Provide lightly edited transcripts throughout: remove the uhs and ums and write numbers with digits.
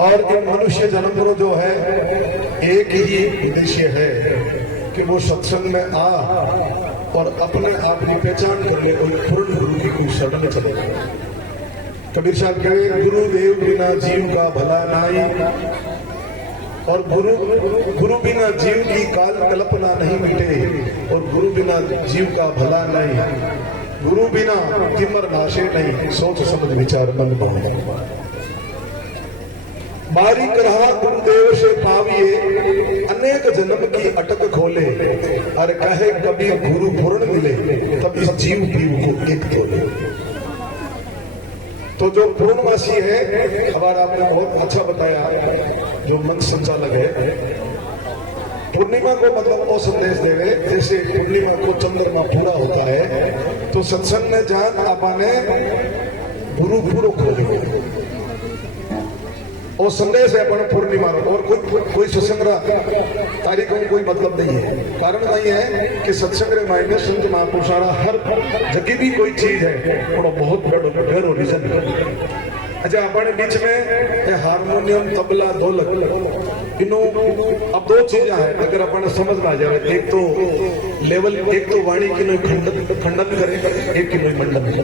और इन मनुष्य जन्म को जो है एक ही उद्देश्य है कि वो सत्संग में आ और अपने आप की पहचान कर ले, कोई पूर्ण गुरु की कोई शरण में चले। कबीर साहब कहे गुरुदेव बिना जीव का भला नाई, और गुरु बिना जीव की काल कल्पना नहीं मिटे, और गुरु बिना जीव का भला नहीं, गुरु बिना तिमर नाशे नहीं, सोच समझ विचार मन भावे। बारी करहा गुरुदेव से पाविए, अनेक जन्म की अटक खोले, और कहे कभी गुरु पूर्ण मिले, तब इस जीव जीव को एक तोले। तो जो पूर्णवासी है, हमारा आपने बहुत अच्छा बताया, जो मंच संचालक है, पूर्णिमा को मतलब वो संदेश देवे जैसे पूर्णिमा को चंद्रमा पूरा होता है, तो सत्संग में जान आपने गुरु पूरो खोले और संदेश है अपन पूर्णिमा। और कोई सत्संग तारीख में कोई मतलब नहीं है, कारण नहीं है कि सत्संग रे मायने संत महापुरुषारा हर जगह भी कोई चीज है और बहुत बड़ो रीजन है। अच्छा अपने बीच में हारमोनियम तबला ढोलक इनो अब दो चीजें हैं, अगर अपन समझ में आ जाए, एक तो लेवल, एक तो वाणी की खंडन करे, एक की मंडन करे।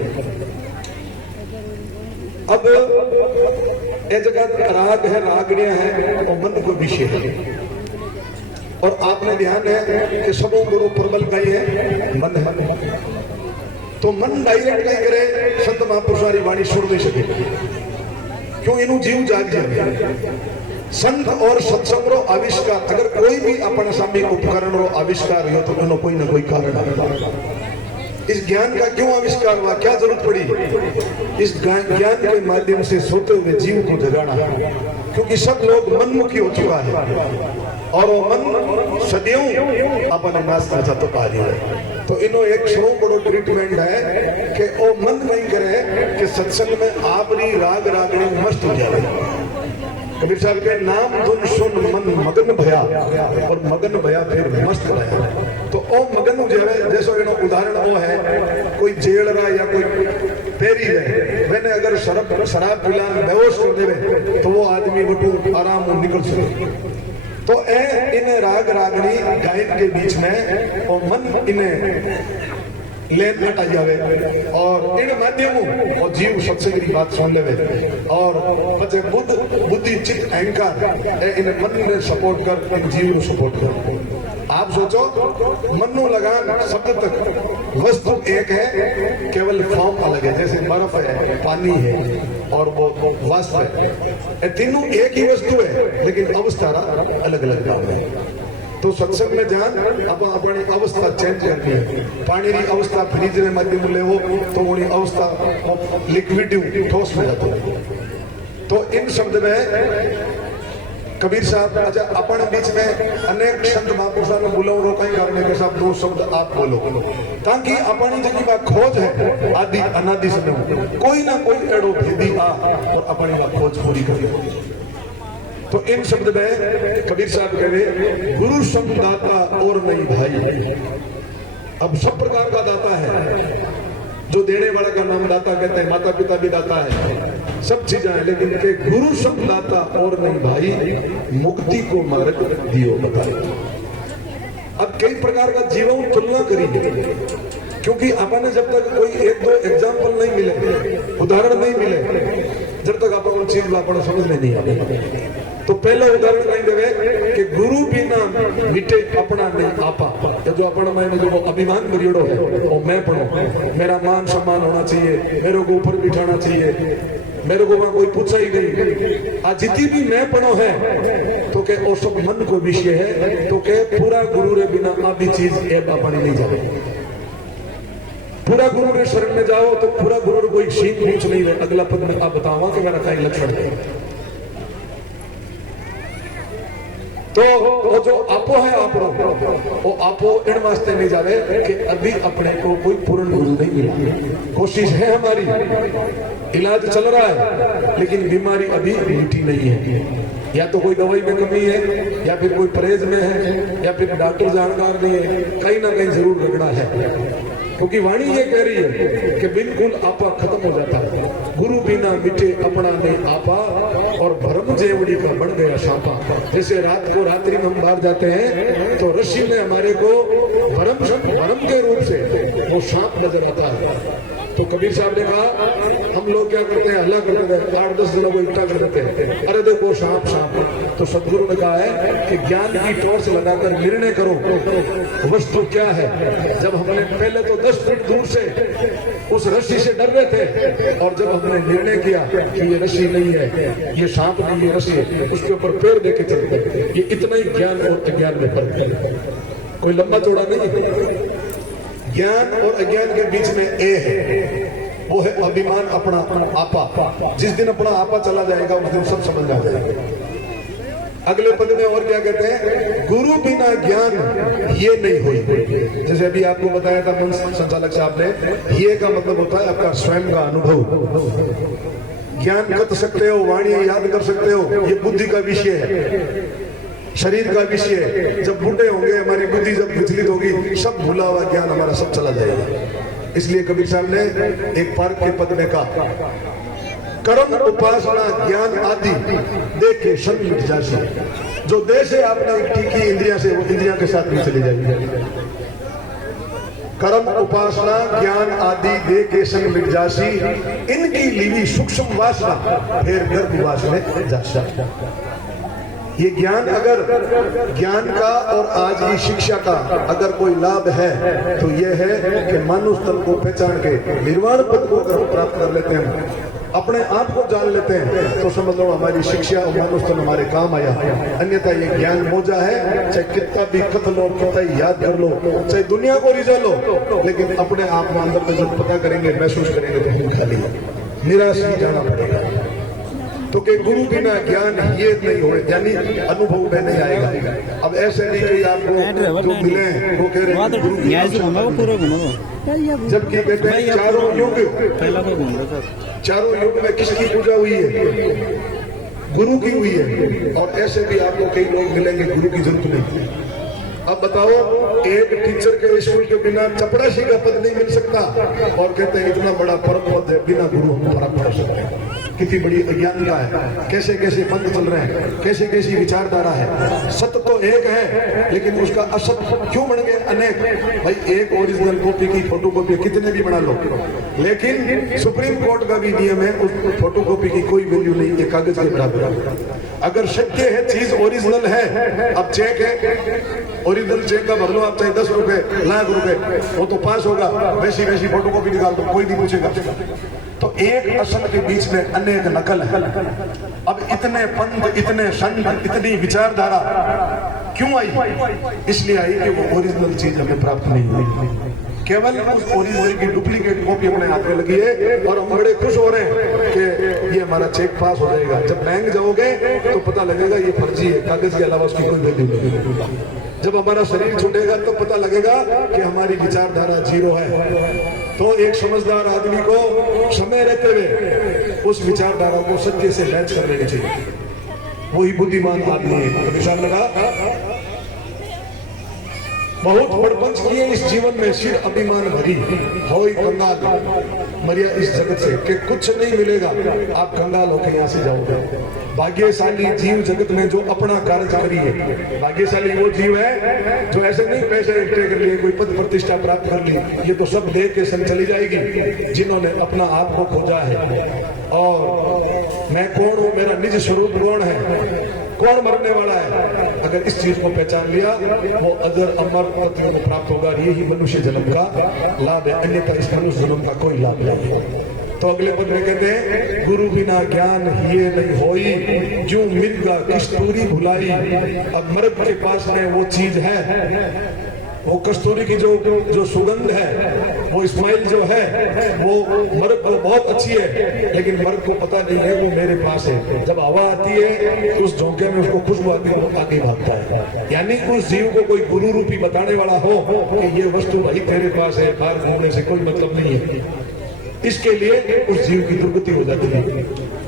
अब ये जगह राग है, रागणियां है, तो मन को विषय है। और आपने ध्यान है कि सबों गुरु प्रबल का ही है मन है, तो मन डायरेक्ट नहीं करे, संत महापुरुषारी वाणी सुन नहीं सके, क्यों इनू जीव जाग जाए। संत और सत्संग रो आविष्कार, अगर कोई भी अपने सामने उपकरण रो आविष्कार हो तो इनो कोई ना कोई कारण है। इस ज्ञान का क्यों आविष्कार हुआ, क्या जरूरत पड़ी इस ज्ञान के माध्यम से सोते हुए जीव को जगाना, क्योंकि सब लोग मनमुखी हो चुका है और वो मन सदियों अपने नाश ना चाहते पा रही है। तो इनो एक शुरू बड़ो ट्रीटमेंट है कि वो मन नहीं करे कि सत्संग में आपरी राग रागणी मस्त हो जाए। कबीर साहब के नाम धुन सुन मन मगन भया, और मगन भया फिर मस्त भया। तो ओ मगन हो जाए, जैसो इनो उदाहरण वो है, कोई जेल रहा या कोई पेरी है, मैंने अगर शराब पिलान बेहोश कर देवे तो वो आदमी बटू आराम निकल सके। तो इन्हें राग रागनी गायन के बीच में और मन इन्हें लेन हटा जावे और इन माध्यमों और जीव सत्संग की बात सुन लेवे, और बचे बुद्धि चित्त अहंकार इन मन ने सपोर्ट कर, इन जीव को सपोर्ट कर। आप सोचो मनु लगान शब्द तक वस्तु एक है, केवल फॉर्म अलग है, जैसे बर्फ है, पानी है और वो वाष्प है, तीनों एक ही वस्तु है लेकिन अवस्था अलग अलग काम है। तो सत्संग में जान अब अपनी अवस्था चेंज करनी है। पानी की अवस्था फ्रीज ने माध्यम ले वो तो उन्हीं अवस्था लिक्विड ठोस में जाती है। तो इन शब्द में कबीर साहब, अच्छा अपन बीच में अनेक संत महापुरुषों ने बोला रोका ही कारण के साथ दो शब्द आप बोलो, ताकि अपनी जगह बात खोज है आदि अनादि समय कोई ना कोई एड़ो भेदी आ और अपनी बात खोज पूरी करे। तो इन शब्द में कबीर साहब कह रहे गुरु संग दाता और नहीं भाई। अब सब प्रकार का दाता है, जो देने वाला का नाम दाता कहते हैं, माता पिता भी दाता है, सब चीजें हैं, लेकिन के गुरु संग दाता और नहीं भाई, मुक्ति को मार्ग दियो बताए। अब कई प्रकार का जीवन तुलना करी, क्योंकि अपन जब तक कोई एक दो एग्जाम्पल नहीं मिले, उदाहरण नहीं मिले, जब तक आप उन चीज को समझ में नहीं आती। तो पहला उदाहरण नहीं देवे कि गुरु बिना मिटे अपना नहीं आपा। तो जो अपना मैंने जो अभिमान मरियोड़ो है वो मैं पढ़ो, मेरा मान सम्मान होना चाहिए, मेरे को ऊपर बिठाना चाहिए, मेरे को वहां कोई पूछा ही नहीं। आज जितनी भी मैं पढ़ो है तो के वो सब मन को विषय है, तो के पूरा गुरु रे बिना आधी चीज एक अपनी नहीं जाए। पूरा गुरु रे शरण में जाओ तो पूरा गुरु कोई सीख पूछ नहीं है। अगला पद में आप बताओ कि मेरा कई लक्षण है। तो वो जो आपो है आपरो, वो आपो इन वास्ते नहीं जावे कि अभी अपने को कोई पूर्ण गुरु नहीं मिला। कोशिश है हमारी, इलाज चल रहा है, लेकिन बीमारी अभी मिटी नहीं है। या तो कोई दवाई में कमी है, या फिर कोई परहेज में है, या फिर डॉक्टर जानकार नहीं है, कहीं ना कहीं जरूर रगड़ा है। क्योंकि वाणी ये कह रही है कि बिल्कुल आपा खत्म हो जाता है। गुरु बिना मिटे अपना ने आपा और भरम जेवड़ी का बढ़ गया सापा। जैसे रात को रात्रि में हम बाहर जाते हैं तो ऋषि में हमारे को भरम के रूप से वो सांप नजर आता है। तो कबीर साहब ने कहा हम लोग क्या करते हैं, हल्ला करते थे, 8-10 दिनों को इकट्ठा कर देते हैं, अरे देखो सांप सांप। तो सदगुरु ने कहा है कि ज्ञान की टॉर्च लगाकर निर्णय करो वस्तु क्या है। जब हमने पहले तो 10 फीट दूर से उस रस्सी से डर रहे थे, और जब हमने निर्णय किया कि ये रस्सी नहीं है, ये सांप नहीं, ये रस्सी है, उसके ऊपर पैर देके चलते। ये इतना ही ज्ञान और अज्ञान में फर्क है, कोई लंबा चौड़ा नहीं है। ज्ञान और अज्ञान के बीच में ए है, वो है अभिमान, अपना आपा। जिस दिन अपना आपा चला जाएगा उस दिन सब समझ आ जाएगा। अगले पद में और क्या कहते हैं, गुरु बिना ज्ञान ये नहीं हुई। जैसे अभी आपको बताया था मन संचालक साहब ने, ये का मतलब होता है आपका स्वयं का अनुभव। ज्ञान कर सकते हो, वाणी याद कर सकते हो, ये बुद्धि का विषय है, शरीर का विषय है। जब बूढ़े होंगे हमारी बुद्धि जब विचलित होगी, सब भूला हुआ ज्ञान हमारा सब चला जाएगा। इसलिए कबीर साहब ने एक पार्क के पद में कहा, कर्म उपासना ज्ञान आदि देखे सन मिट जासी। जो देश है आपने की इंद्रिया से, वो इंद्रिया के साथ में चली जाएगी। कर्म उपासना ज्ञान आदि दे के संग मिट जासी, इनकी लीवी सूक्ष्म वासना फिर गर्भ वास में जासा। ये ज्ञान, अगर ज्ञान का और आज की शिक्षा का अगर कोई लाभ है तो ये है कि मानुष तल को पहचान के निर्वाण पद को अगर प्राप्त कर लेते हैं, अपने आप को जान लेते हैं, तो समझ लो हमारी शिक्षा और मानुष तल हमारे काम आया। अन्यथा ये ज्ञान मोजा है, चाहे कितना भी कथ लो, कितना ही याद कर लो, चाहे दुनिया को रिझा लो, लेकिन अपने आप में अंदर में जब पता करेंगे, महसूस करेंगे तो हम खाली निराश ही जाना पड़ेगा। तो कि गुरु बिना ज्ञान ये नहीं हो, यानी अनुभव में नहीं आएगा। अब ऐसे नहीं कि आपको जो मिले वो कह रहे हैं गुरु, जबकि कहते हैं चारों युग में किसकी पूजा हुई है, गुरु की हुई है। और ऐसे भी आपको कई लोग मिलेंगे गुरु की जरूरत नहीं। अब बताओ, एक टीचर के स्कूल के बिना चपरासी का पद नहीं मिल सकता, और कहते हैं इतना बड़ा परम पद है, बिना गुरु हम फर्क पड़ सकते हैं। कितनी बड़ी अज्ञानता है, कैसे कैसे पंथ चल रहे हैं, कैसे कैसी विचारधारा है। सत्य तो एक है, लेकिन उसका असत्य क्यों बन गए अनेक। भाई एक ओरिजिनल कॉपी की फोटो कॉपी कितने भी बना लो, लेकिन सुप्रीम कोर्ट का भी नियम है, उस फोटो कॉपी की कोई वैल्यू नहीं, ये कागज के बराबर। अगर सत्य है, चीज ओरिजिनल है, अब चेक है, ओरिजिनल चेक का भर लो आप, चाहे 10 रुपए, लाख रुपए, वो तो पास होगा। वैसी वैसी फोटो कॉपी निकाल दो, कोई नहीं पूछेगा। तो एक असल के बीच में अनेक नकल है। अब इतने पंथ, इतने संत, इतनी विचारधारा क्यों आई? इसलिए आई कि वो ओरिजिनल चीज हमें प्राप्त नहीं हुई, केवल उस ओरिजिनल की डुप्लीकेट कॉपी अपने हाथ में लगी है, और हम बड़े खुश हो रहे हैं कि ये हमारा चेक पास हो जाएगा। जब बैंक जाओगे तो पता लगेगा ये फर्जी है, कागज के अलावा उसकी कोई वैल्यू नहीं। जब हमारा शरीर छूटेगा तो पता लगेगा कि हमारी विचारधारा जीरो है। तो एक समझदार आदमी को समय रहते हुए उस विचारधारा को सत्य से मैच कर लेनी चाहिए, वही बुद्धिमान आदमी है। निशान लगा, बहुत बड़पंच किए इस जीवन में, सिर अभिमान भरी होई कंगाल मरिया इस जगत से, कि कुछ नहीं मिलेगा, आप कंगाल होकर यहाँ से जाओगे। भाग्यशाली जीव जगत में जो अपना कार्य करी है, भाग्यशाली वो जीव है जो ऐसे नहीं पैसे इकट्ठे कर लिए, कोई पद प्रतिष्ठा प्राप्त कर ली, ये तो सब देख के संग चली जाएगी, जिन्होंने अपना आप को खोजा है। और मैं कौन हूँ, मेरा निज स्वरूप कौन है, कौन मरने वाला है, अगर इस चीज को पहचान लिया वो अजर अमर पद प्राप्त होगा। यही मनुष्य जन्म का लाभ है, अन्यथा इस मनुष्य जन्म का कोई लाभ नहीं है। तो अगले पद में कहते हैं, गुरु बिना ज्ञान ये नहीं होई, जो मिर्गा कस्तूरी भुलाई। अब मर्द के पास में वो चीज है, वो कस्तूरी की जो सुगंध है, वो स्माइल जो है, वो मर्द को बहुत अच्छी है, लेकिन मर्द को पता नहीं है वो मेरे पास है। जब हवा आती है तो उस झोंके में उसको खुशबू आती है, वो आगे भागता है। यानी उस जीव को कोई गुरु रूपी बताने वाला हो कि ये वस्तु भाई तेरे पास है, बाहर घूमने से कोई मतलब नहीं है, इसके लिए उस जीव की दुर्गति हो जाती है।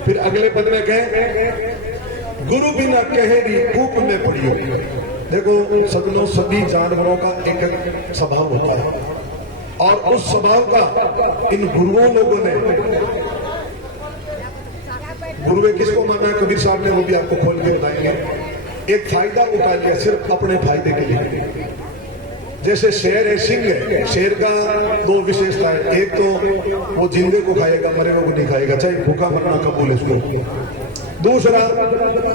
फिर अगले पद में कहे, गुरु बिना कहेरी कूप में पड़ियो। देखो सदनों, सभी जानवरों का एक स्वभाव होता है, और उस स्वभाव का इन गुरुओं लोगों ने, गुरुए किसको माना है कबीर साहब ने वो भी आपको खोल के बताएंगे। एक फायदा उठा लिया सिर्फ अपने फायदे के लिए। जैसे शेर है, सिंह है, शेर का दो विशेषता है, एक तो वो जिंदे को खाएगा, मरे को नहीं खाएगा, चाहे भूखा मरना कबूल है उसको। दूसरा,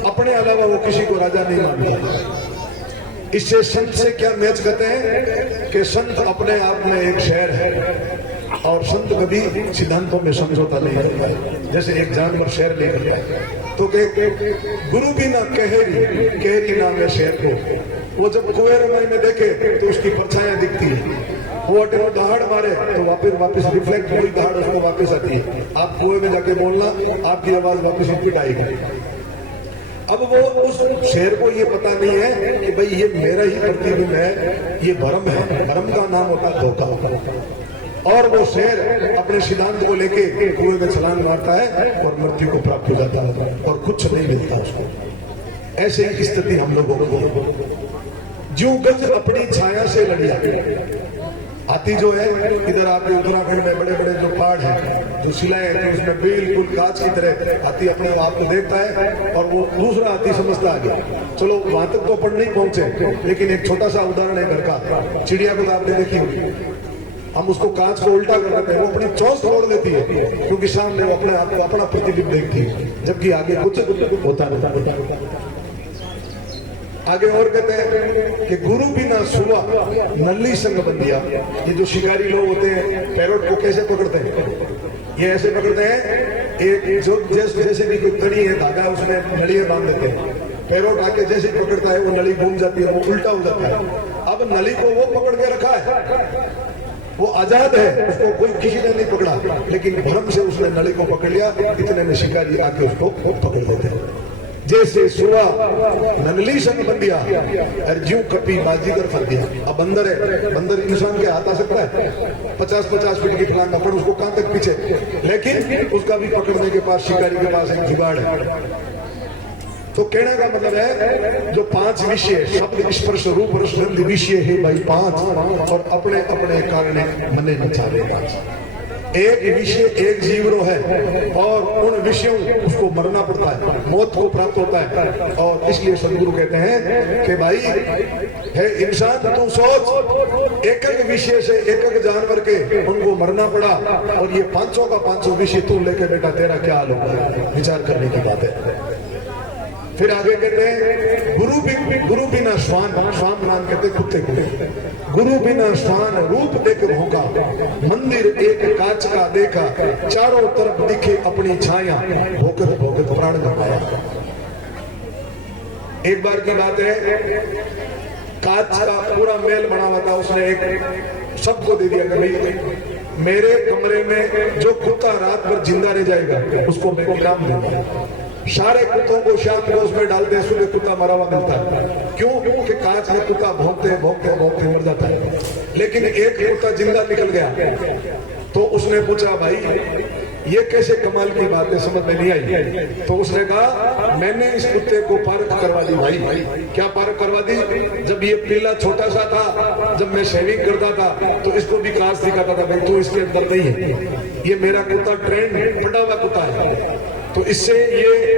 अपने अलावा वो किसी को राजा नहीं मानता। इससे संत से क्या मैच करते हैं कि संत अपने आप में एक शेर है और संत कभी सिद्धांतों में समझौता नहीं करता है। जैसे एक जानवर शेर नहीं करता तो गुरु भी ना कहरी नाम है शेर को। वो जब कुएं में देखे तो उसकी परछाइयां दिखती है, वो दहाड़ मारे तो वापस रिफ्लेक्ट हुई दहाड़ उसको वापस आती है। आप कुएं में जाके बोलना, आपकी आवाज वापस रिपीट आएगी। अब वो उस शेर को ये पता नहीं है कि भाई ये मेरा ही प्रतिबिंब है, ये भ्रम है। भ्रम का नाम होता है धोखा। और वो शेर अपने सिद्धांत को लेके कुएं में छलांग मारता है और मृत्यु को प्राप्त हो जाता है और कुछ नहीं मिलता उसको। ऐसे ही स्थिति हम लोगों को, जो गज अपनी छाया से लड़िया। हाथी जो है, इधर आपके उत्तराखंड में बड़े बड़े जो पहाड़ हैं, जो शिलाएं हैं, तो उसमें बिल्कुल कांच की तरह हाथी अपने आप को देखता है और वो दूसरा हाथी समझता आ गया। चलो वहां तक तो अपन नहीं पहुंचे, लेकिन एक छोटा सा उदाहरण है घर का। चिड़िया को आपने देखी होगी, हम उसको कांच को उल्टा कर देते हैं, वो अपनी चौंस तोड़ देती है क्योंकि सामने वो अपने आप को अपना प्रतिबिंब देखती है, जबकि आगे कुछ होता नहीं। आगे और कहते हैं कि गुरु बिना सुवा नल्ली संग बंदिया। ये जो शिकारी लोग होते हैं पैरोट को कैसे पकड़ते हैं, ये ऐसे पकड़ते हैं, एक जो जैसे भी कोई कड़ी है धागा उसमें नलियां बांध देते हैं। पैरोट आके जैसे पकड़ता है वो नली घूम जाती है, वो उल्टा हो जाता है। अब नली को वो पकड़ के रखा है, वो आजाद है, उसको कोई किसी ने नहीं पकड़ा, लेकिन भ्रम से उसने नली को पकड़ लिया। इतने में शिकारी आके उसको पकड़ लेते हैं। जैसे सुवा ननली संग बंदिया और ज्यों कपी बाजीगर फंदिया। अब बंदर है, बंदर इंसान के हाथ आ सकता है 50-50 फीट की छलांग, अपन उसको कहां तक पीछे, लेकिन उसका भी पकड़ने के पास शिकारी के पास एक जुगाड़ है। तो कहने का मतलब है जो 5 विषय शब्द स्पर्श रूप रस गंध विषय है भाई 5, और अपने अपने कारण मने नचावेगा। एक विषय एक जीवरो है और उन विषयों उसको मरना पड़ता है, मौत को प्राप्त होता है। और इसलिए सदगुरु कहते हैं कि भाई है इंसान तू सोच, एक एक विषय से एक एक जानवर के उनको मरना पड़ा, और ये 500 का 500 विषय तू लेके बेटा तेरा क्या हाल होगा, विचार करने की बात है। फिर आगे कहते हैं गुरु बिना स्वान नाम कहते कुत्ते को, गुरु बिना स्वान रूप देख भोंका, मंदिर एक कांच का देखा, चारों तरफ दिखे अपनी छाया, भोगत भोगत प्राण न पाया। एक बार की बात है, कांच का पूरा मेल बना हुआ था, उसने एक सबको दे दिया कि भाई मेरे कमरे में जो कुत्ता रात भर जिंदा रह जाएगा उसको मैं इनाम दूंगा। सारे कुत्तों को शाम को उसमें डालते हैं, सुबह कुत्ता मरा हुआ मिलता है। क्यों? क्योंकि कांच में कुत्ता भौंकते भौंकते मर जाता है, लेकिन एक कुत्ता जिंदा निकल गया। तो उसने पूछा भाई ये कैसे कमाल की बात है, समझ में नहीं आई। तो उसने कहा मैंने इस कुत्ते को पार्क करवा दी। भाई क्या पार्क करवा दी? जब ये पिल्ला छोटा सा था, जब मैं शेविंग करता था तो इसको भी कांच दिखाता था, भाई तू इसके अंदर नहीं है, ये मेरा कुत्ता ट्रेंड पड़ा हुआ कुत्ता है। तो इससे ये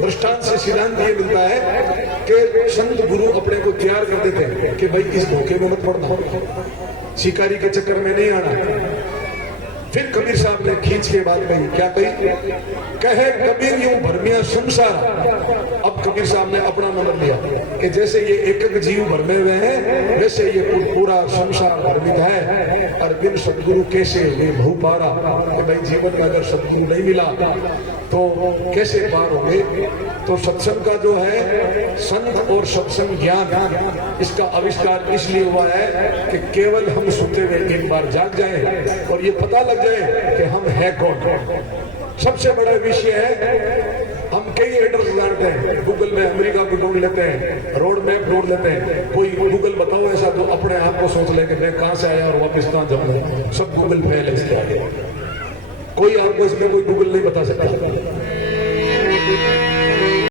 दृष्टांत से सिद्धांत ये मिलता है कि संत गुरु अपने को तैयार कर देते हैं कि भाई इस धोखे में मत पड़ना, शिकारी के चक्कर में नहीं आना। फिर कबीर साहब ने खींच के बात कही, क्या कही? कहे कबीर यूं भरमिया संसार। अब कबीर साहब ने अपना नंबर लिया कि जैसे ये एक एक जीव भरमे हुए हैं, वैसे ये पूरा संसार भरमित है, और बिन सदगुरु कैसे वे भू पारा। कि भाई जीवन में अगर सदगुरु नहीं मिला तो कैसे पार होंगे? तो सत्संग का जो है संत और सत्संग ज्ञान, इसका आविष्कार इसलिए हुआ है कि केवल हम सुते हुए एक बार जाग जाए और ये पता लग जाए कि हम है कौन। सबसे बड़ा विषय है, हम कई एड्रेस जानते हैं, गूगल में अमेरिका को ढूंढ लेते हैं, रोड मैप ढूंढ लेते हैं। कोई गूगल बताओ ऐसा तो अपने आप को सोच ले कि मैं कहां से आया और वापस कहां जाऊंगा, सब गूगल फेल है इसके आगे। कोई आपको इसमें कोई गूगल नहीं बता सकता।